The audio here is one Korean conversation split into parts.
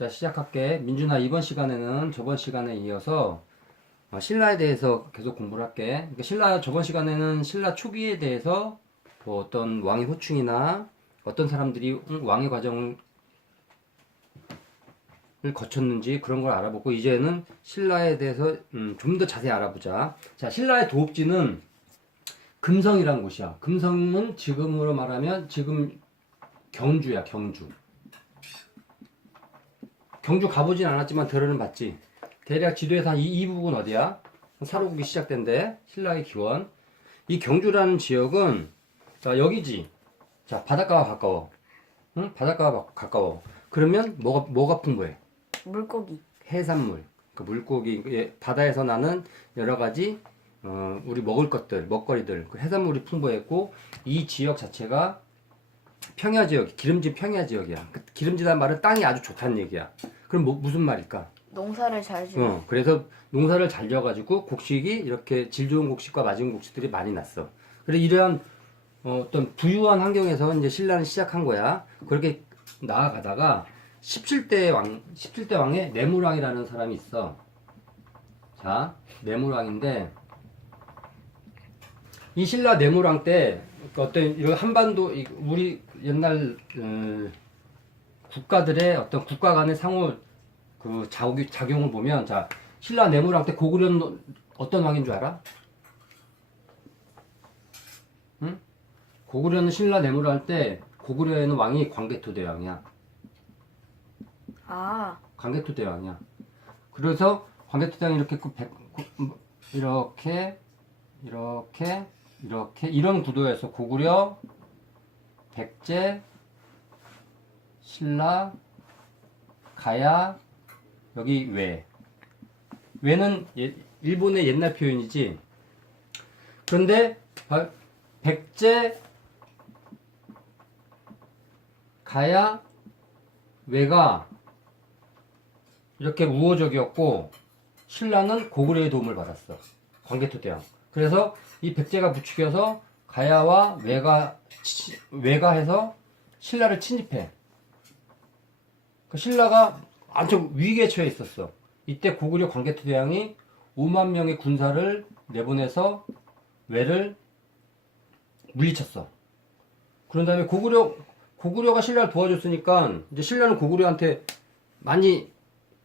자, 시작할게. 민준아, 이번 시간에는 저번 시간에 이어서 신라에 대해서 계속 공부를 할게. 그러니까 저번 시간에는 신라 초기에 대해서 뭐 어떤 왕의 호충이나 어떤 사람들이 왕의 과정을 거쳤는지 그런 걸 알아보고, 이제는 신라에 대해서 좀 더 자세히 알아보자. 자, 신라의 도읍지는 금성이라는 곳이야. 금성은 지금으로 말하면 지금 경주야, 경주. 경주 가보진 않았지만 들어는 봤지. 대략 지도에서 이 부분 어디야? 사로국이 시작된대. 신라의 기원. 이 경주라는 지역은, 자, 여기지. 자, 바닷가가 가까워. 응? 바닷가가 가까워. 그러면 뭐가 풍부해? 물고기. 해산물. 그 물고기, 바다에서 나는 여러 가지, 우리 먹을 것들, 먹거리들, 그 해산물이 풍부했고, 이 지역 자체가 평야 지역, 기름진 평야 지역이야. 기름지다는 말은 땅이 아주 좋다는 얘기야. 그럼 무슨 말일까? 농사를 잘 지어. 그래서 농사를 잘 지어가지고 곡식이 이렇게 질 좋은 곡식과 맞은 곡식들이 많이 났어. 그래서 이러한 어떤 부유한 환경에서 이제 신라는 시작한 거야. 그렇게 나아가다가 17대 왕의 내물왕이라는 사람이 있어. 자, 내물왕인데, 이 신라 내물왕 때 어떤 이런 한반도, 우리 옛날 국가들의 어떤 국가 간의 상호 그 작용을 보면, 자, 신라 내물왕 때 고구려는 어떤 왕인 줄 알아? 응? 고구려는 신라 내물왕 때 고구려에는 왕이 광개토대왕이야. 아, 광개토대왕이야. 그래서 광개토대왕이 이렇게 이런 구도에서 고구려, 백제, 신라, 가야, 여기 외는 일본의 옛날 표현이지. 그런데 백제, 가야, 외가 이렇게 우호적이었고, 신라는 고구려의 도움을 받았어. 광개토대왕. 그래서 이 백제가 부추겨서 가야와 외가 해서 신라를 침입해. 그 신라가 완전 위기에 처해 있었어. 이때 고구려 광개토대왕이 5만 명의 군사를 내보내서 외를 물리쳤어. 그런 다음에 고구려가 신라를 도와줬으니까 이제 신라는 고구려한테 많이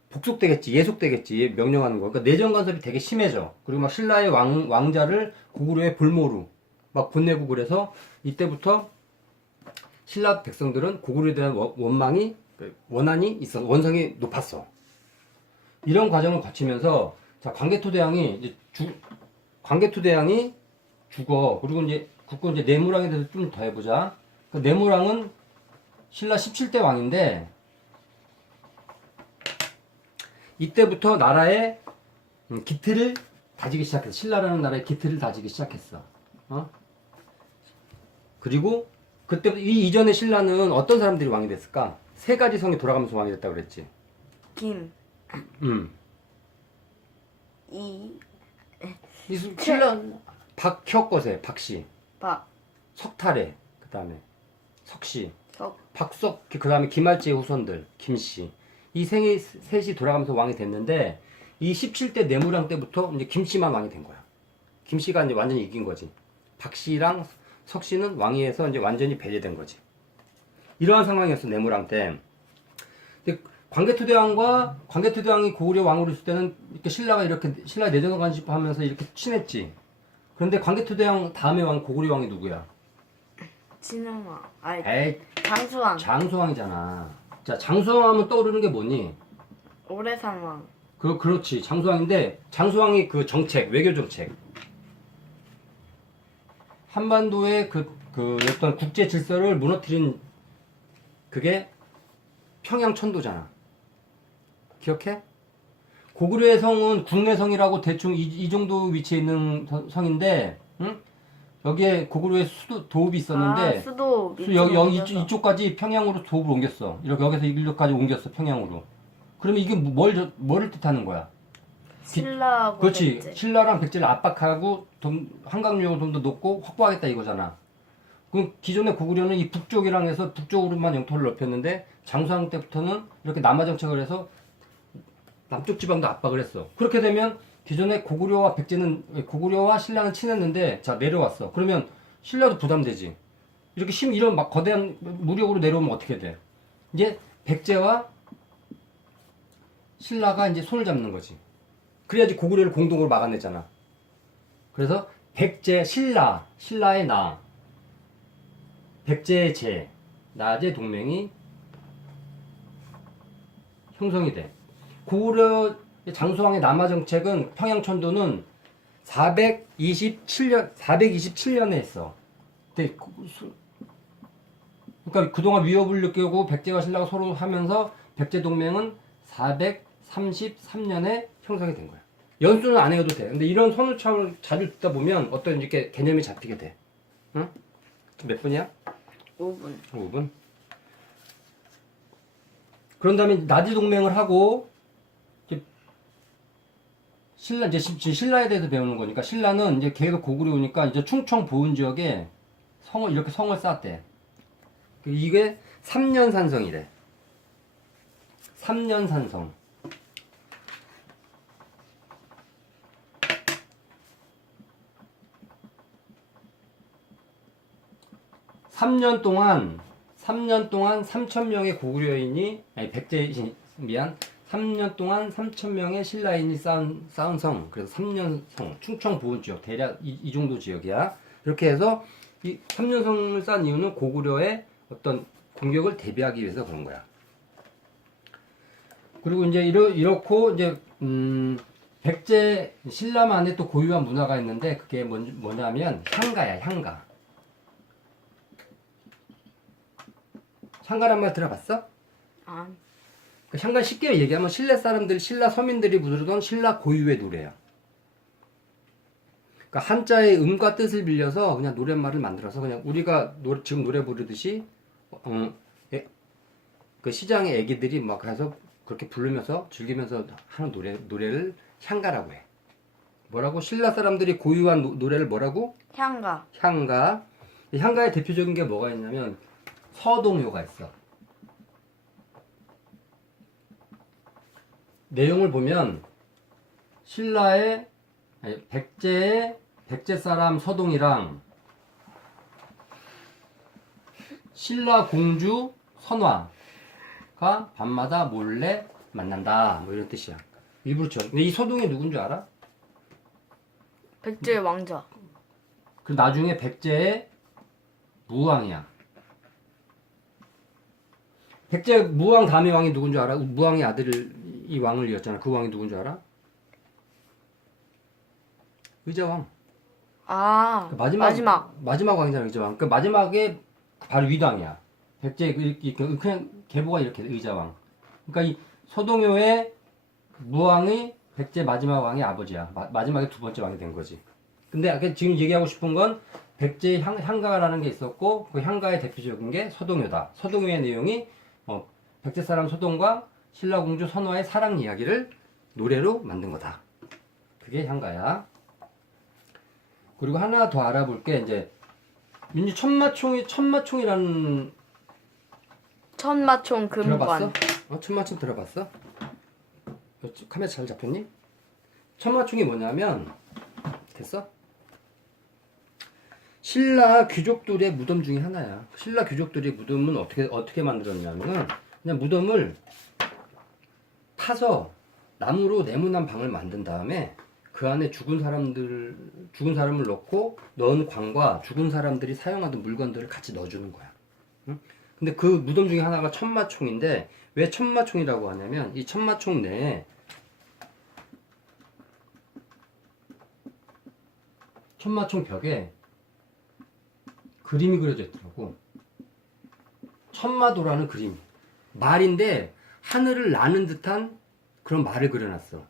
복속되겠지, 예속되겠지, 명령하는 거. 그러니까 내정 간섭이 되게 심해져. 그리고 막 신라의 왕자를 고구려의 볼모로 막 보내고, 그래서 이때부터 신라 백성들은 고구려에 대한 원한이 있어, 원성이 높았어. 이런 과정을 거치면서, 자, 광개토대왕이 죽어. 그리고 이제 내무랑에 대해서 좀 더 해보자. 그 내무랑은 신라 17대 왕인데, 이때부터 나라의 기틀을 다지기 시작했어. 신라라는 나라의 기틀을 다지기 시작했어. 그리고 그때부터 이 이전의 신라는 어떤 사람들이 왕이 됐을까? 세 가지 성이 돌아가면서 왕이 됐다고 그랬지. 김, 신라 박혁거세, 박씨, 박, 석탈해, 그 다음에 석씨, 석, 박석, 그 다음에 김할지의 후손들, 김씨. 이 셋이 돌아가면서 왕이 됐는데, 이 17대 내무랑 때부터 이제 김씨만 왕이 된 거야. 김씨가 이제 완전히 이긴 거지. 박씨랑 석씨는 왕위에서 이제 완전히 배제된 거지. 이러한 상황이었어, 내무랑 때. 근데 광개토대왕이 고구려 왕으로 있을 때는 이렇게 신라 내정을 간섭하면서 이렇게 친했지. 그런데 광개토대왕 다음의 고구려 왕이 누구야? 진흥왕, 에이, 장수왕, 장수왕이잖아. 자, 장수왕 하면 떠오르는 게 뭐니? 오래산왕. 그렇지. 장수왕인데, 장수왕이 그 외교 정책. 한반도의 어떤 국제 질서를 무너뜨린 그게 평양천도잖아. 기억해? 고구려의 성은 국내성이라고 대충 이 정도 위치에 있는 성인데, 응? 여기에 고구려의 도읍이 있었는데, 수도 여기 이쪽까지 평양으로 도읍을 옮겼어. 여기서 이쪽까지 옮겼어, 평양으로. 그러면 이게 뭐를 뜻하는 거야? 신라하고 그렇지. 백제. 신라랑 백제를 압박하고 한강유역을 좀 더 높고 확보하겠다 이거잖아. 그럼 기존의 고구려는 이 북쪽이랑 해서 북쪽으로만 영토를 넓혔는데, 장수왕 때부터는 이렇게 남하 정책을 해서 남쪽 지방도 압박을 했어. 그렇게 되면 기존에 고구려와 신라는 친했는데 자 내려왔어. 그러면 신라도 부담되지. 이렇게 이런 막 거대한 무력으로 내려오면 어떻게 돼? 이제 백제와 신라가 이제 손을 잡는 거지. 그래야지 고구려를 공동으로 막아내잖아. 그래서 백제 신라의 나, 백제의 제, 나제 동맹이 형성이 돼. 고구려 장수왕의 남하 정책은 평양천도는 427년에 했어. 그러니까 그동안 위협을 느끼고 백제와 신라가 서로 하면서 백제 동맹은 433년에 형성이 된 거야. 연수는 안 해도 돼. 근데 이런 선우창을 자주 듣다 보면 어떤 이렇게 개념이 잡히게 돼. 응? 몇 분이야? 5분. 5분. 그런 다음에 나지 동맹을 하고 이제 신라에 대해서 배우는 거니까 신라는 이제 계속 고구려 오니까 이제 충청 보은 지역에 이렇게 성을 쌓았대. 이게 3년 산성이래. 3년 산성. 3년 동안 3,000명의 고구려인이 미안 3년 동안 3,000명의 신라인이 쌓은 성. 그래서 3년성 충청 보은 지역 대략 이 정도 지역이야. 이렇게 해서 이 3년성을 쌓은 이유는 고구려의 어떤 공격을 대비하기 위해서 그런 거야. 그리고 이제 이렇고 이제 백제 신라만의 또 고유한 문화가 있는데 그게 뭐냐면 향가야. 향가란 말 들어봤어? 아, 향가 쉽게 얘기하면 신라 서민들이 부르던 신라 고유의 노래야. 그러니까 한자의 음과 뜻을 빌려서 그냥 노랫말을 만들어서 그냥 우리가 지금 노래 부르듯이 그 시장의 애기들이 막 가서 그렇게 부르면서 즐기면서 하는 노래를 향가라고 해. 뭐라고? 신라 사람들이 고유한 노래를 뭐라고? 향가. 향가. 향가의 대표적인 게 뭐가 있냐면 서동요가 있어. 내용을 보면 백제 사람 서동이랑 신라 공주 선화가 밤마다 몰래 만난다. 뭐 이런 뜻이야. 일부러 쳐. 근데 이 서동이 누군 줄 알아? 백제의 왕자. 그 나중에 백제의 무왕이야. 백제 무왕 다음의 왕이 누군 줄 알아? 무왕의 이 왕을 이었잖아. 그 왕이 누군 줄 알아? 의자왕. 아, 그 마지막 왕이잖아. 의자왕. 그 마지막에 바로 위당이야. 백제 그냥 계보가 이렇게 의자왕. 그러니까 이 서동요의 무왕이 백제 마지막 왕의 아버지야. 마지막에 두 번째 왕이 된 거지. 근데 지금 얘기하고 싶은 건 백제 향가라는 게 있었고 그 향가의 대표적인 게 서동요다. 서동요의 내용이 백제 사람 서동과 신라 공주 선화의 사랑 이야기를 노래로 만든 거다. 그게 향가야. 그리고 하나 더 알아볼 게 이제 민주 천마총이라는 천마총 들어봤어? 금관. 천마총 들어봤어? 카메라 잘 잡혔니? 천마총이 뭐냐면 됐어? 신라 귀족들의 무덤 중에 하나야. 신라 귀족들의 무덤은 어떻게 만들었냐면은 그냥 무덤을 파서 나무로 네모난 방을 만든 다음에 그 안에 죽은 사람을 넣고 넣은 관과 죽은 사람들이 사용하던 물건들을 같이 넣어주는 거야. 응? 근데 그 무덤 중에 하나가 천마총인데 왜 천마총이라고 하냐면 이 천마총 내에 천마총 벽에 그림이 그려져 있더라고. 천마도라는 그림. 말인데 하늘을 나는 듯한 그런 말을 그려놨어.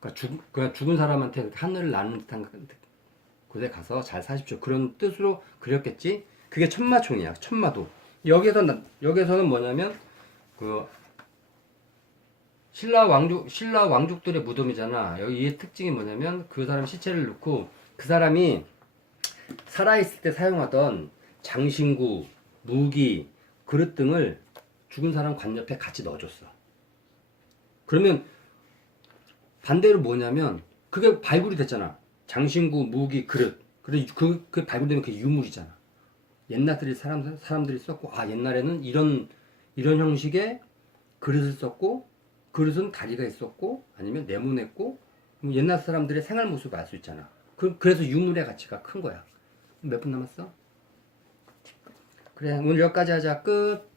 그러니까 죽은 사람한테 하늘을 나는 듯한 곳에 가서 잘 사십시오. 그런 뜻으로 그렸겠지. 그게 천마총이야. 천마도. 여기서는 뭐냐면 그 신라 왕족들의 무덤이잖아. 여기의 특징이 뭐냐면 그 사람 시체를 넣고 그 사람이 살아있을 때 사용하던 장신구, 무기, 그릇 등을 죽은 사람 관 옆에 같이 넣어줬어. 그러면 반대로 뭐냐면 그게 발굴이 됐잖아. 장신구, 무기, 그릇. 그래 그 발굴되면 그게 유물이잖아. 옛날들이 사람들이 썼고 아 옛날에는 이런 형식의 그릇을 썼고 그릇은 다리가 있었고 아니면 네모냈고 옛날 사람들의 생활 모습을 알 수 있잖아. 그래서 유물의 가치가 큰 거야. 몇 분 남았어? 그래 오늘 여기까지 하자. 끝.